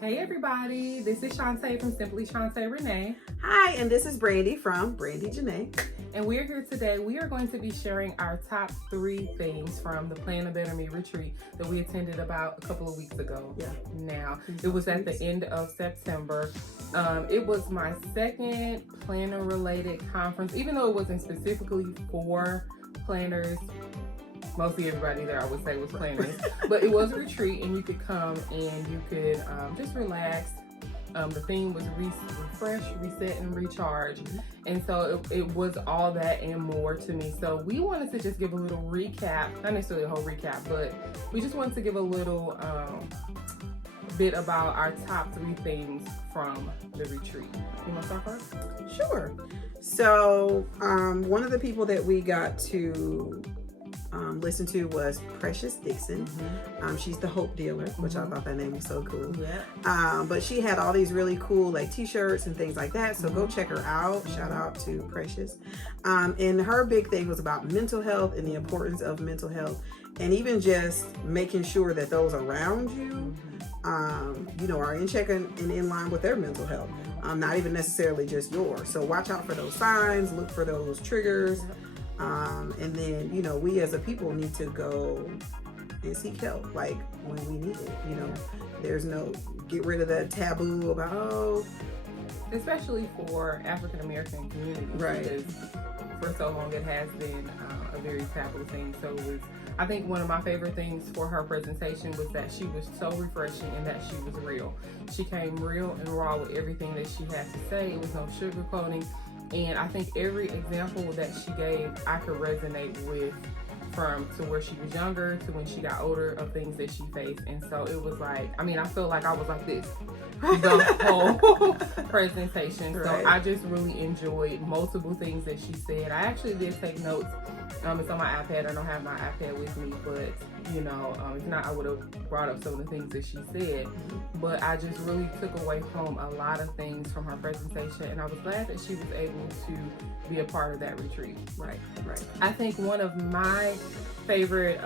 Hey everybody, this is Shantae from Simply Shantae Renee. Hi, and this is Brandi from Brandi Janei. And we're here today. We are going to be sharing our top 3 things from the Plan a Better Me retreat that we attended about a couple of weeks ago. Yeah. Now, it was at the end of September. It was my second planner-related conference, even though it wasn't specifically for planners. Mostly everybody there, I would say, was planners. But it was a retreat, and you could come and you could just relax. The theme was refresh, reset, and recharge. And so it was all that and more to me. So we wanted to just give a little recap, not necessarily a whole recap, but we just wanted to give a little bit about our top 3 things from the retreat. You want to start first? Sure. So one of the people that we got to listen to was Precious Dixon. She's the Hope Dealer, which I thought that name was so cool. Yeah. But she had all these really cool like t-shirts and things like that. So go check her out. Shout out to Precious. And her big thing was about mental health and the importance of mental health, and even just making sure that those around you, are in check and in line with their mental health. Not even necessarily just yours. So watch out for those signs, look for those triggers. And then, we as a people need to go and seek help, like when we need it. There's no, get rid of that taboo about, especially for African American communities. Right. Because for so long it has been a very taboo thing. So I think one of my favorite things for her presentation was that she was so refreshing and that she was real. She came real and raw with everything that she had to say. It was no sugarcoating. And I think every example that she gave, I could resonate with, from to where she was younger to when she got older, of things that she faced. And so it was like, I feel like I was like this the whole presentation. So Right. I just really enjoyed multiple things that she said. I actually did take notes. It's on my iPad. I don't have my iPad with me, but if not, I would have brought up some of the things that she said. But I just really took away home a lot of things from her presentation, and I was glad that she was able to be a part of that retreat. right. I think one of my favorite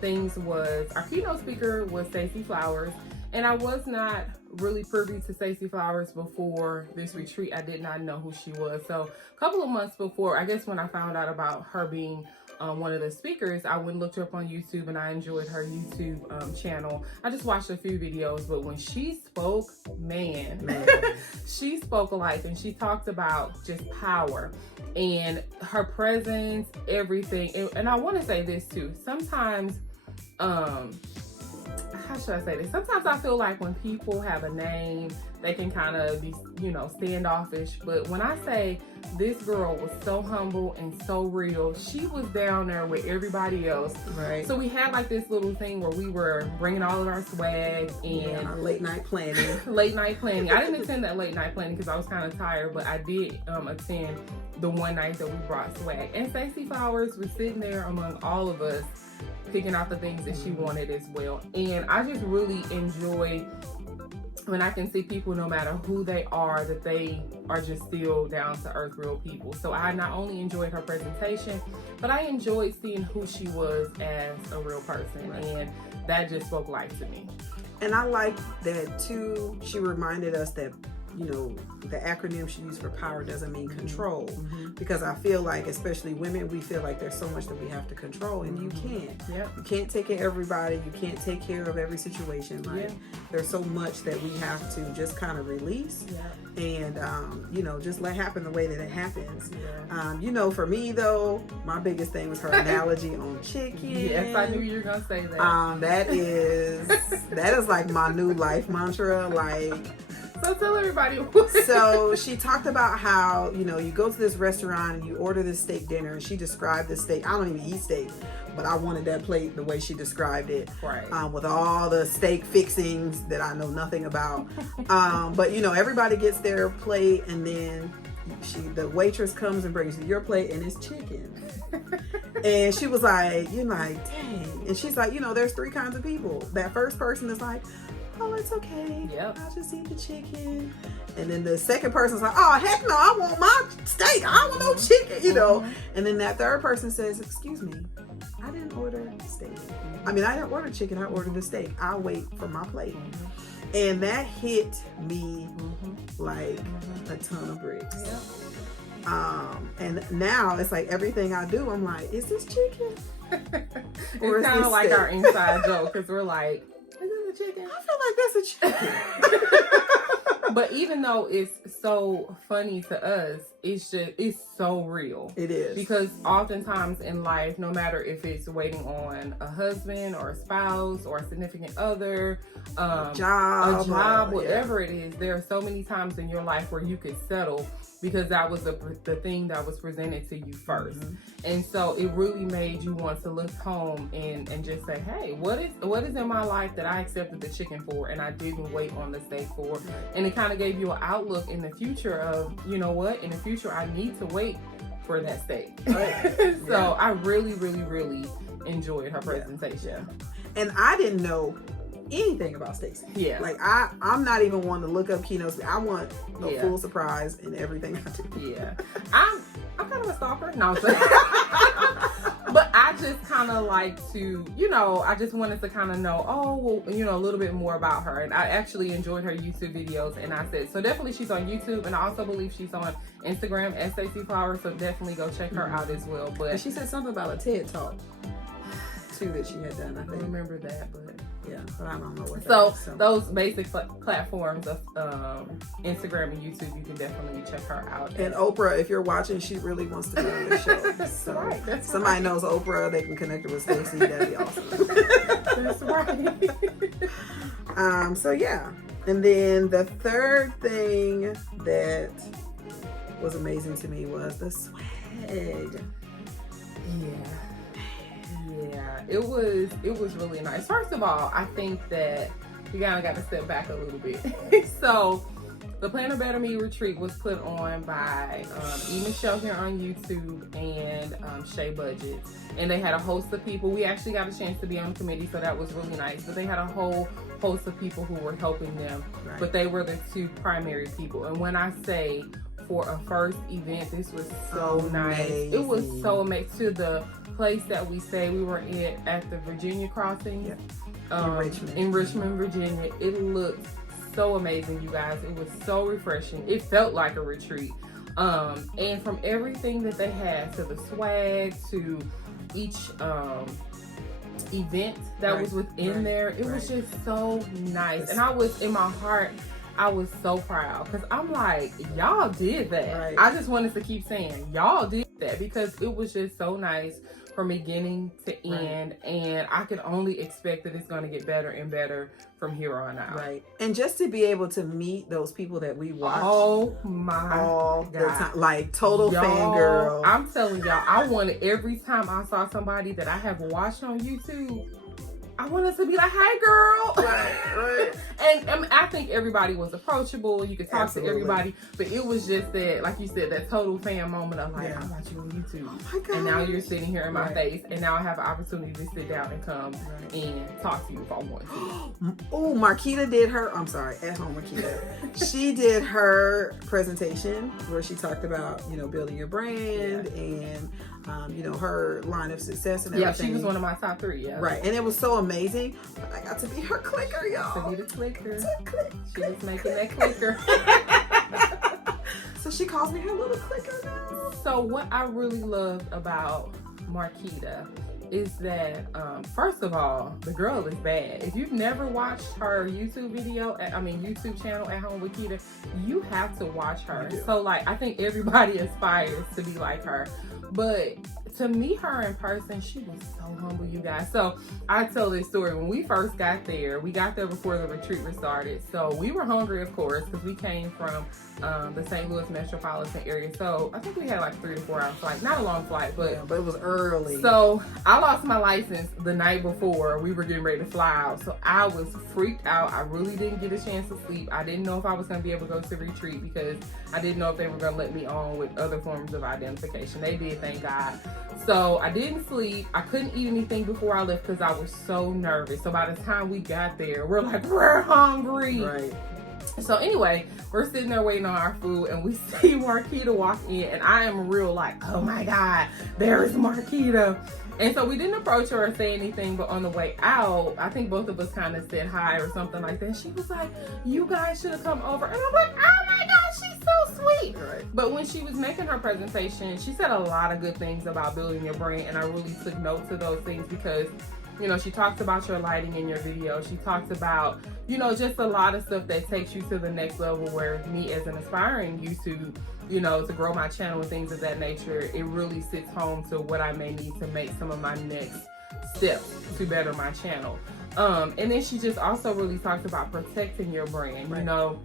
things was our keynote speaker was Stacey Flowers, and I was not really privy to Stacey Flowers before this retreat. I did not know who she was. So a couple of months before, I guess when I found out about her being one of the speakers, I went and looked her up on YouTube, and I enjoyed her YouTube channel. I just watched a few videos, but when she spoke, man. She spoke life, and she talked about just power and her presence, everything. And I want to say this too. Sometimes, how should I say this? Sometimes I feel like when people have a name, they can kind of be, standoffish. But when I say this girl was so humble and so real, she was down there with everybody else. Right. So we had like this little thing where we were bringing all of our swag and our late night planning. I didn't attend that late night planning because I was kind of tired, but I did attend the one night that we brought swag. And Stacey Flowers was sitting there among all of us, picking out the things that she wanted as well. And I just really enjoy when I can see people, no matter who they are, that they are just still down to earth, real people. So I not only enjoyed her presentation, but I enjoyed seeing who she was as a real person. Right. And that just spoke life to me. And I like that too. She reminded us that, the acronym she used for power doesn't mean control. Because I feel like, especially women, we feel like there's so much that we have to control, and you can't. Yep. You can't take care of everybody. You can't take care of every situation. Like, there's so much that we have to just kind of release and, just let happen the way that it happens. For me though, my biggest thing was her analogy on chicken. Yes, I knew you were gonna say that. That is like my new life mantra. Like, so tell everybody. So she talked about how, you go to this restaurant and you order this steak dinner, and she described the steak. I don't even eat steak, but I wanted that plate the way she described it. Right. With all the steak fixings that I know nothing about. But everybody gets their plate, and then the waitress comes and brings you your plate, and it's chicken. And she was like, you're like, dang. And she's like, there's 3 kinds of people. That first person is like, oh, it's okay. Yep. I'll just eat the chicken. And then the second person's like, oh, heck no, I want my steak. I don't want no chicken, you know. And then that third person says, excuse me, I didn't order steak. I mean, I didn't order chicken. I ordered a steak. I'll wait for my plate. And that hit me like a ton of bricks. And now it's like everything I do, I'm like, is this chicken? It's kind of like steak? Our inside joke, because we're like, is this a chicken? I feel like that's a chicken. But even though it's so funny to us, it's so real. It is. Because oftentimes in life, no matter if it's waiting on a husband or a spouse or a significant other, a job, whatever it is, there are so many times in your life where you could settle because that was the thing that was presented to you first. And so it really made you want to look home and just say, hey, what is in my life that I accepted the chicken for and I didn't wait on the steak for? And it kind of gave you an outlook in the future of, you know what, in the future I need to wait for that steak. So I really, really, really enjoyed her presentation. And I didn't know anything about Stacey. Like I'm not even one to look up keynotes. I want a full surprise in everything I do. I'm kind of a stalker. No, but I just kind of like to, you know, I just wanted to kind of know, a little bit more about her. And I actually enjoyed her YouTube videos. And I said, so definitely she's on YouTube. And I also believe she's on Instagram at Stacey Flowers. So definitely go check her out as well. But and she said something about a TED Talk too that she had done. I think. Remember that, but but I don't know what that is. Those basic platforms of Instagram and YouTube, you can definitely check her out. And Oprah, if you're watching, she really wants to be on the show. So That's somebody knows Oprah, they can connect her with Stacey. That'd be awesome. That's right. So yeah. And then the third thing that was amazing to me was the swag. Yeah, it was really nice. First of all, I think that we kind of got to step back a little bit. So the Planner Better Me retreat was put on by E. Michelle here on YouTube and Shea Budgets. And they had a host of people. We actually got a chance to be on the committee, so that was really nice. But they had a whole host of people who were helping them. Right. But they were the two primary people. And when I say for a first event, this was so nice. It was so amazing. To the place that we stayed, we were at the Virginia Crossing in Richmond, Virginia. It looked so amazing, you guys. It was so refreshing. It felt like a retreat. And from everything that they had, to the swag, to each event that was within there, it was just so nice. And I was, in my heart, I was so proud because I'm like, y'all did that. I just wanted to keep saying, y'all did that, because it was just so nice from beginning to end, and I can only expect that it's going to get better and better from here on out. Right. And just to be able to meet those people that we watch all the time, like total fangirl. I'm telling y'all, I wanted, every time I saw somebody that I have watched on YouTube, I wanted to be like, hey girl. Right. And I think everybody was approachable. You could talk to everybody. But it was just that, like you said, that total fan moment of like, I watch you on YouTube. Oh my God. And now you're sitting here in my face. And now I have an opportunity to sit down and come and talk to you if I want to. Oh, Marquita did her, I'm sorry, at home Marquita. She did her presentation where she talked about, building your brand and her line of success and everything. Yeah, she was one of my top 3, Right, and it was so amazing. But I got to be her clicker, y'all. To be the clicker. She was making that clicker. So she calls me her little clicker now. So what I really loved about Marquita is that, first of all, the girl is bad. If you've never watched her YouTube YouTube channel, At Home with Keita, you have to watch her. So I think everybody aspires to be like her. But to meet her in person, she was so humble, you guys. So I tell this story. When we first got there, we got there before the retreat was started. So we were hungry, of course, because we came from the St. Louis metropolitan area. So I think we had 3 to 4 hour flight. Not a long flight, but it was early. So I lost my license the night before we were getting ready to fly out. So I was freaked out. I really didn't get a chance to sleep. I didn't know if I was going to be able to go to the retreat because I didn't know if they were going to let me on with other forms of identification. They did, thank God. So I didn't sleep. I couldn't eat anything before I left because I was so nervous. So by the time we got there, we're like, we're hungry. Right. So anyway, we're sitting there waiting on our food, and we see Marquita walk in, and I am real like, oh my God, there is Marquita. And so we didn't approach her or say anything, but on the way out, I think both of us kind of said hi or something like that. She was like, you guys should have come over. And I'm like, oh my God, she's so sweet. Right. But when she was making her presentation, she said a lot of good things about building your brand, and I really took note to those things because, you know, she talks about your lighting in your video. She talks about, you know, just a lot of stuff that takes you to the next level, where me as an aspiring YouTube, you know, to grow my channel and things of that nature, it really sits home to what I may need to make some of my next steps to better my channel. And then she just also really talks about protecting your brand. Right. You know,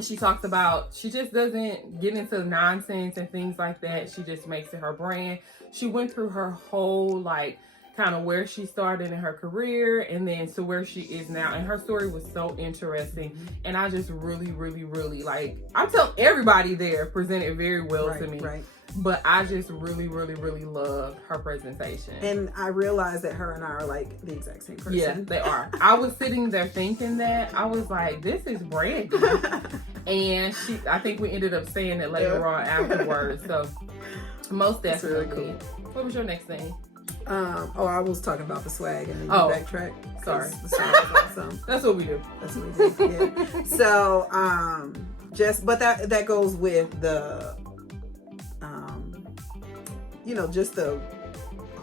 she talks about, she just doesn't get into nonsense and things like that. She just makes it her brand. She went through her whole, like, kind of where she started in her career and then to where she is now. And her story was so interesting. And I just really, really, really, like, I tell everybody there presented very well to me. Right. But I just really, really, really loved her presentation. And I realized that her and I are like the exact same person. Yeah, they are. I was sitting there thinking that. I was like, this is Brandi. And I think we ended up saying it later on afterwards. So most definitely. Really cool. What was your next thing? I was talking about the swag and then you backtrack. Sorry. The swag was awesome. That's what we do. That's what we do. Yeah. So, but that goes with the, you know, just the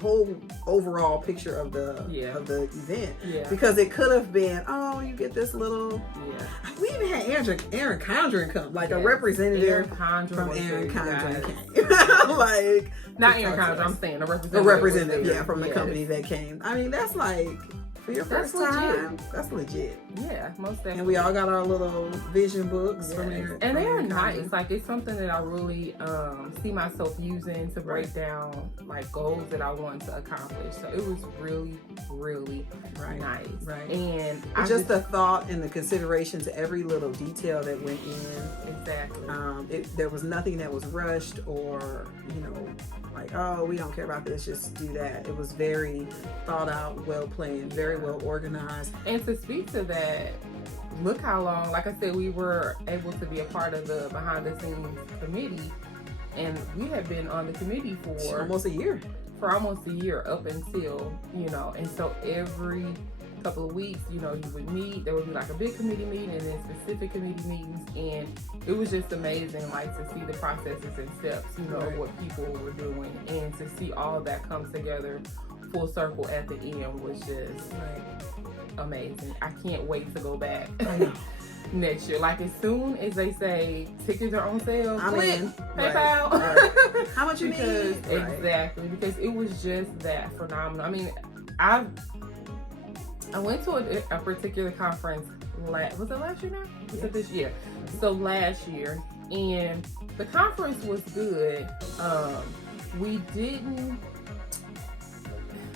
whole overall picture of the event. Yeah. Because it could have been, oh, you get this little. Yeah. We even had Aaron Condren come, like a representative from Aaron Condren came. Like, not Aaron Condren, I'm saying a representative, from the company that came. I mean, that's like, for your first time, that's legit. Yeah, most definitely. And we all got our little vision books from Aaron. And they're nice. Like, it's something that I really see myself using to break down, like, goals that I want to accomplish. So it was really, really nice. Right. And just the thought and the consideration to every little detail that went in. Exactly. There was nothing that was rushed or, you know, like, oh, we don't care about this, just do that. It was very thought out, well planned, very well organized. And to speak to that, look how long, like I said, we were able to be a part of the behind the scenes committee, and we had been on the committee for almost a year. Up until, you know, and so every couple of weeks, you know, you would meet, there would be like a big committee meeting and then specific committee meetings, and it was just amazing, like, to see the processes and steps, you know, what people were doing, and to see all that come together full circle at the end was just amazing. I can't wait to go back next year. Like, as soon as they say tickets are on sale, I'm in. PayPal. Right. How much you need? Exactly, because it was just that phenomenal. I mean, I went to a particular conference. Was it last year now? Was it this year? So last year, and the conference was good. We didn't.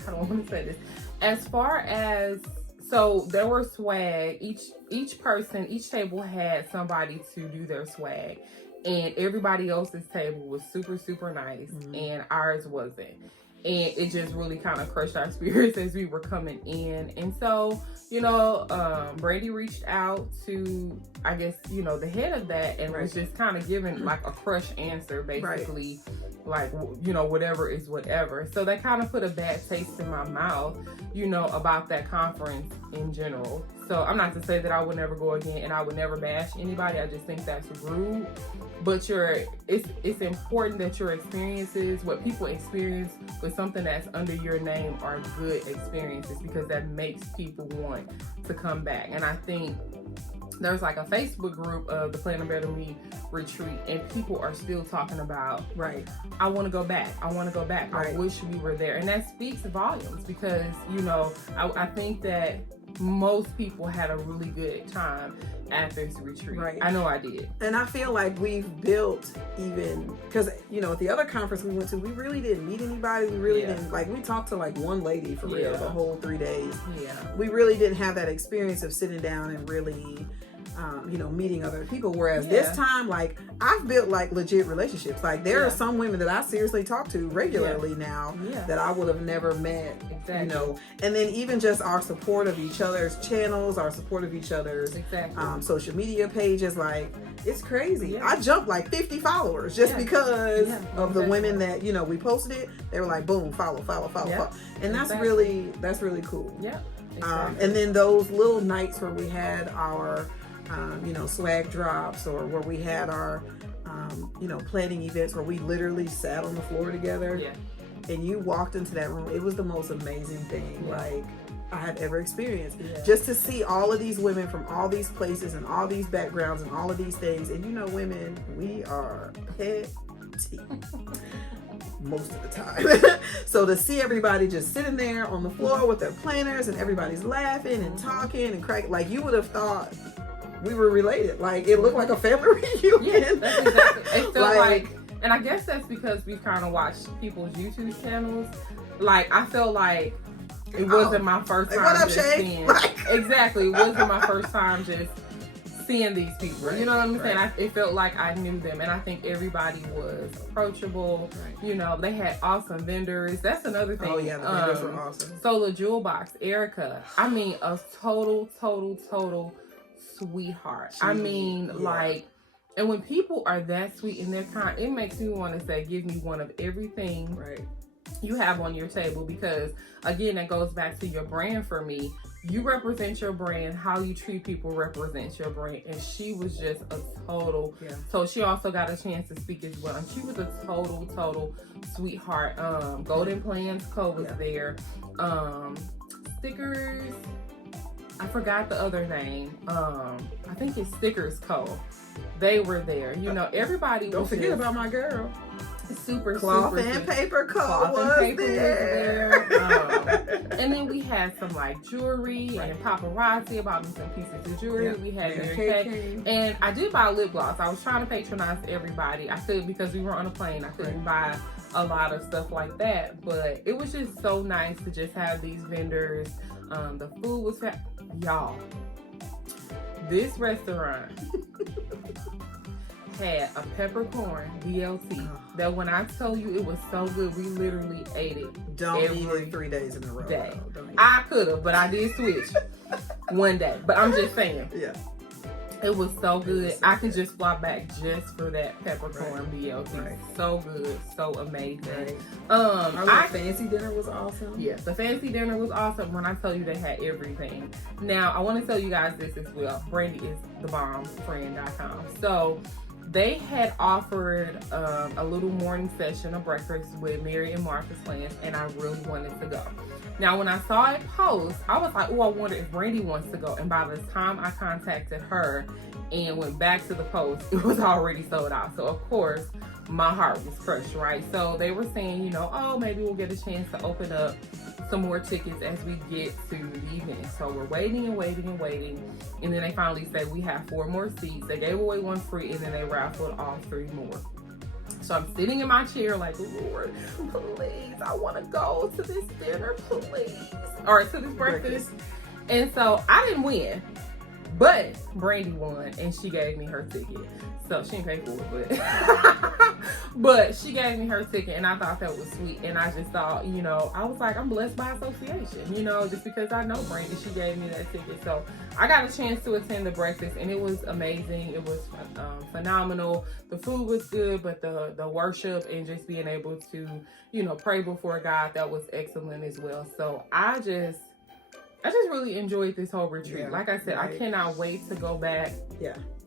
I don't want to say this. As far as, so there were swag. Each person, each table had somebody to do their swag, and everybody else's table was super, super nice, and ours wasn't. And it just really kind of crushed our spirits as we were coming in. And so, you know, Brandi reached out to, I guess, you know, the head of that, and was just kind of giving like a crush answer, basically. Like, you know, whatever is whatever. So that kind of put a bad taste in my mouth, you know, about that conference in general. So I'm not to say that I would never go again and I would never bash anybody. I just think that's rude. But it's important that your experiences, what people experience with something that's under your name, are good experiences, because that makes people want to come back. And I think there's like a Facebook group of the Plan a Better Me retreat, and people are still talking about, I want to go back. I wish we were there. And that speaks volumes, because, you know, I think that most people had a really good time at this retreat. I know I did. And I feel like we've built, even because, you know, at the other conference we went to, we really didn't meet anybody. We really didn't, like, we talked to like one lady for real the whole 3 days. We really didn't have that experience of sitting down and really meeting other people. Whereas this time, like, I've built like legit relationships. Like, there are some women that I seriously talk to regularly now that I would have never met. Exactly. And then even just our support of each other's channels, our support of each other's social media pages, like, it's crazy. I jumped like 50 followers just because of the women that, we posted it. They were like, boom, follow. And that's really cool. Yeah. And then those little nights where we had our, swag drops, or where we had our, planning events where we literally sat on the floor together. Yeah. And you walked into that room. It was the most amazing thing. Yeah. Like, I have ever experienced. Just to see all of these women from all these places and all these backgrounds and all of these things. And women, we are petty most of the time. So to see everybody just sitting there on the floor with their planners and everybody's laughing and talking and cracking, like, you would have thought we were related. Like, it looked like a family reunion. Yeah, that's exactly. It felt like, and I guess that's because we kind of watched people's YouTube channels. Like, I felt like it wasn't my first time what up, just Shay? seeing. Exactly, it wasn't my first time just seeing these people. You know what I'm saying? It felt like I knew them, and I think everybody was approachable. They had awesome vendors. That's another thing. Oh yeah, the vendors were awesome. So the Jewel Box, Erica, I mean, a total sweetheart. Like, and when people are that sweet and they're kind, it makes me want to say, give me one of everything you have on your table, because again, that goes back to your brand. For me, you represent your brand. How you treat people represents your brand. And she was just a total. So she also got a chance to speak as well, and she was a total sweetheart. Golden Plans Co was there. Stickers, I forgot the other name. I think it's Stickers Co. They were there. Everybody. Don't forget about my girl. Super Cloth and Paper Co. Cloth and Paper was there. And then we had some like jewelry and paparazzi. I bought me some pieces of jewelry. We had Mary Kay. And I did buy lip gloss. I was trying to patronize everybody. I could, because we were on a plane. I couldn't buy a lot of stuff like that. But it was just so nice to just have these vendors. The food was y'all. This restaurant had a peppercorn BLT that, when I tell you it was so good, we literally ate it. Don't eat it 3 days in a row. I could have, but I did switch one day. But I'm just saying. It was so good. I could just fly back just for that peppercorn BLT. So good, so amazing. Our fancy dinner was awesome. Yes, the fancy dinner was awesome. When I tell you they had everything. Now, I want to tell you guys this as well. Brandi is the bomb friend.com. So they had offered a little morning session of breakfast with Mary and Martha's Plans, and I really wanted to go. Now, when I saw it post, I was like, oh, I wonder if Brandi wants to go. And by the time I contacted her and went back to the post, it was already sold out. So, of course, my heart was crushed, right? So they were saying, oh, maybe we'll get a chance to open up some more tickets as we get to the event. So we're waiting. And then they finally said we have 4 more seats. They gave away 1 free, and then they raffled off 3 more. So I'm sitting in my chair like, Lord, please, I want to go to this dinner, please. Or to this breakfast. And so I didn't win, but Brandi won, and she gave me her ticket. So she didn't pay for it, but she gave me her ticket, and I thought that was sweet. And I just thought, I was like, I'm blessed by association, just because I know Brandi, she gave me that ticket. So I got a chance to attend the breakfast, and it was amazing. It was phenomenal. The food was good, but the worship and just being able to, pray before God, that was excellent as well. So I just really enjoyed this whole retreat. Like I said, I cannot wait to go back.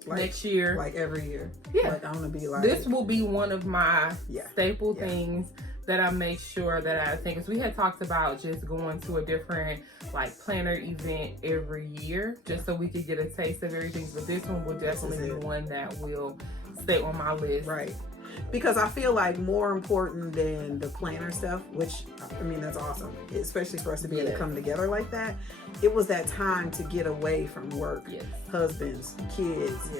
Next year, like every year. Like, I'm gonna be like, this will be one of my staple things that I make sure that I think, because we had talked about just going to a different like planner event every year, just so we could get a taste of everything. But this one will definitely be one that will stay on my list. Because I feel like more important than the planner stuff, which, I mean, that's awesome, especially for us to be able to come together like that. It was that time to get away from work, husbands, kids,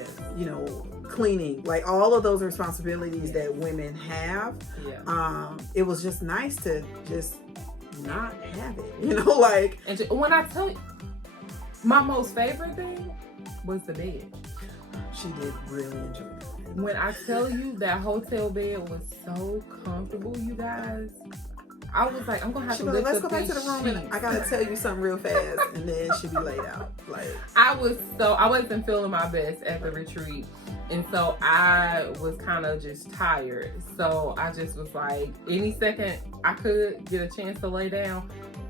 cleaning, like all of those responsibilities that women have. It was just nice to just not have it, like. And when I tell you, my most favorite thing was the bed. She did really enjoy it. When I tell you that hotel bed was so comfortable, you guys, I was like, I'm gonna have to lift let's up go back to the these room and sheets. I gotta tell you something real fast, and then she'd be laid out. Like, I wasn't feeling my best at the retreat, and so I was kind of just tired. So I just was like, any second I could get a chance to lay down,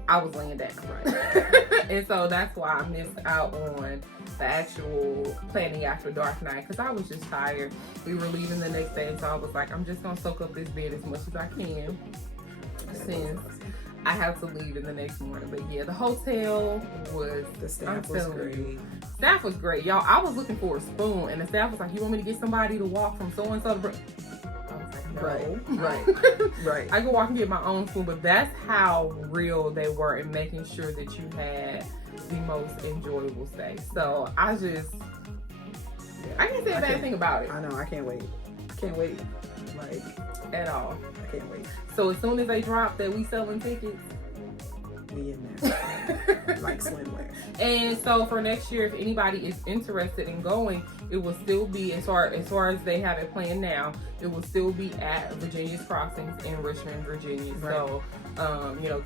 I was laying down. right. And so that's why I missed out on the actual planning after dark night, because I was just tired. We were leaving the next day, so I was like, I'm just gonna soak up this bed as much as I can, since I have to leave in the next morning. But yeah, the hotel was, The staff was great. Staff was great, y'all. I was looking for a spoon, and the staff was like, "You want me to get somebody to walk from so and so?" I was like, "No." Right. I could walk and get my own spoon, but that's how real they were in making sure that you had the most enjoyable stay. So I can't say a bad thing about it. I know. I can't wait. Like, At all. I can't wait. So as soon as they drop that we selling tickets, Be in there like swimwear. and so for next year, if anybody is interested in going, it will still be, as far as they have it planned now, it will still be at Virginia's Crossings in Richmond, Virginia. Right. So,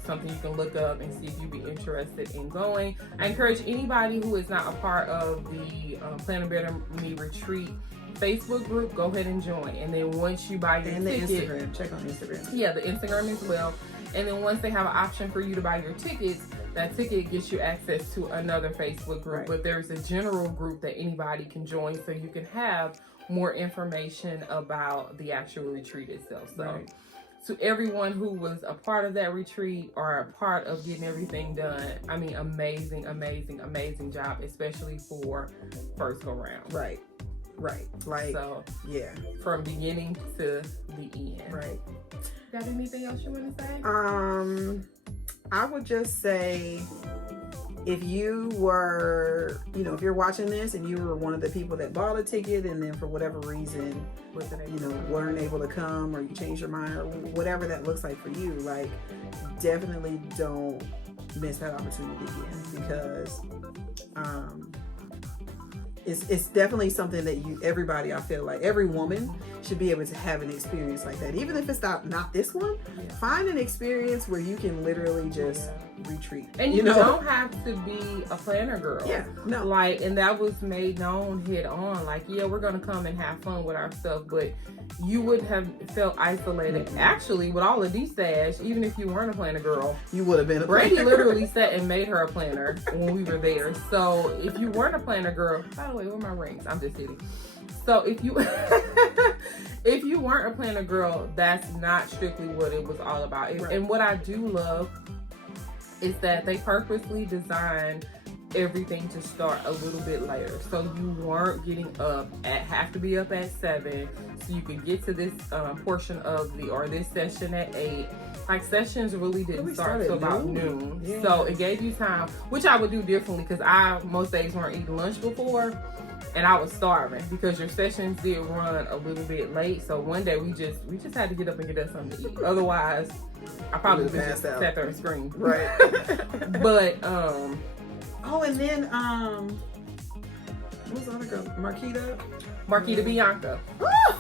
something you can look up and see if you'd be interested in going. I encourage anybody who is not a part of the Plan a Better Me Retreat Facebook group, go ahead and join. And then once you buy your And the ticket, Instagram. Check on Instagram. yeah, the Instagram as well. And then once they have an option for you to buy your tickets, that ticket gets you access to another Facebook group. Right. But there's a general group that anybody can join, so you can have more information about the actual retreat itself. So Right. to everyone who was a part of that retreat or a part of getting everything done, I mean, amazing job, especially for first go round. Right. Like, So yeah. from beginning to the end. Right. Got anything else you want to say? I would just say, if you were, if you're watching this and you were one of the people that bought a ticket and then for whatever reason, weren't able to come, or you changed your mind, or whatever that looks like for you, like, definitely don't miss that opportunity again, because it's definitely something that everybody, I feel like every woman should be able to have an experience like that. Even if it's not this one, find an experience where you can literally just retreat. And you don't have to be a planner girl. Yeah, no. Like, and that was made known head on. Like, yeah, we're going to come and have fun with our stuff, but you would have felt isolated. Mm-hmm. Actually, with all of these stash, even if you weren't a planner girl, you would have been a planner. Brandi literally sat and made her a planner when we were there. So if you weren't a planner girl, by the way, where are my rings? I'm just kidding. So if you if you weren't a planner girl, that's not strictly what it was all about. Right. And what I do love is that they purposely designed everything to start a little bit later, so you weren't have to be up at 7, so you could get to this portion of this session at 8. Like, sessions really didn't start until about noon. Yeah. So it gave you time, which I would do differently, because I most days weren't eating lunch before, and I was starving, because your sessions did run a little bit late. So one day we just had to get up and get us something to eat. Otherwise, I probably would have just sat there and screamed. Right. But and then what's the other girl? Marquita Bianca.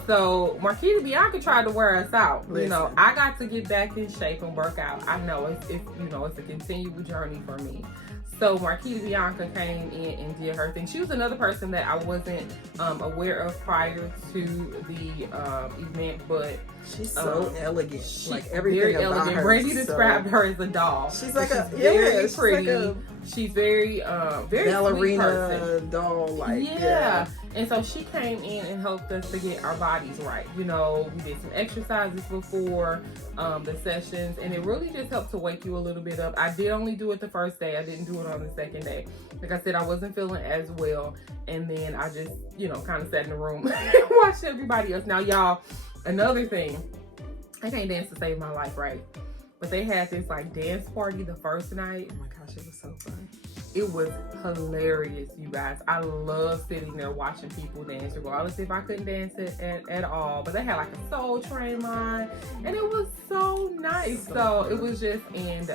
So Marquita Bianca tried to wear us out. Listen. I got to get back in shape and work out. I know it's a continual journey for me. So Marquita Bianca came in and did her thing. She was another person that I wasn't aware of prior to the event, but she's so elegant. Like, everything very about elegant. her. Brandi described her as a doll. She's like very pretty. She's very ballerina doll, like. Yeah. And so she came in and helped us to get our bodies right. We did some exercises before the sessions, and it really just helped to wake you a little bit up. I did only do it the first day. I didn't do it on the second day. Like I said, I wasn't feeling as well, and then I just, kind of sat in the room and watched everybody else. Now, y'all, another thing, I can't dance to save my life, right? But they had this dance party the first night. Oh my gosh, it was so fun. It was hilarious, you guys. I love sitting there watching people dance, regardless if I couldn't dance at all. But they had a Soul Train line, and it was so nice. So it was just, and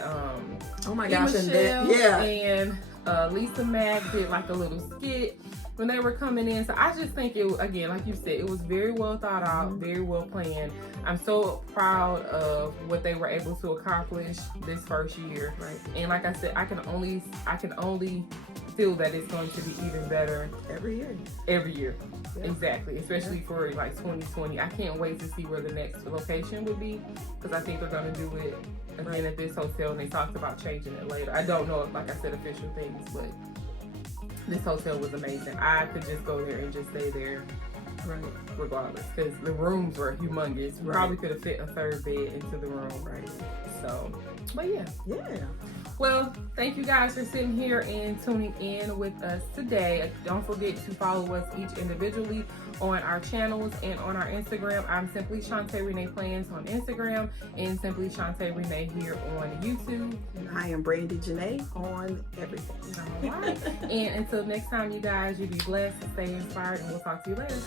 oh my gosh, Michelle and Lisa Mack did a little skit. when they were coming in. So I just think it, again, like you said, it was very well thought out, very well planned. I'm so proud of what they were able to accomplish this first year. Right. And like I said, I can only feel that it's going to be even better Every year. Yeah. Exactly, especially for like 2020. I can't wait to see where the next location would be, because I think they're going to do it again at this hotel, and they talked about changing it later. I don't know if, like I said, official things, but this hotel was amazing. I could just go there and just stay there regardless, because the rooms were humongous. We probably could have fit a third bed into the room. So, but yeah. Well, thank you guys for sitting here and tuning in with us today. Don't forget to follow us each individually on our channels and on our Instagram. I'm Simply Shantae Renee Plans on Instagram and Simply Shantae Renee here on YouTube. And I am Brandi Janei on everything. All right. And until next time, you guys, you be blessed, stay inspired, and we'll talk to you later.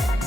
Bye.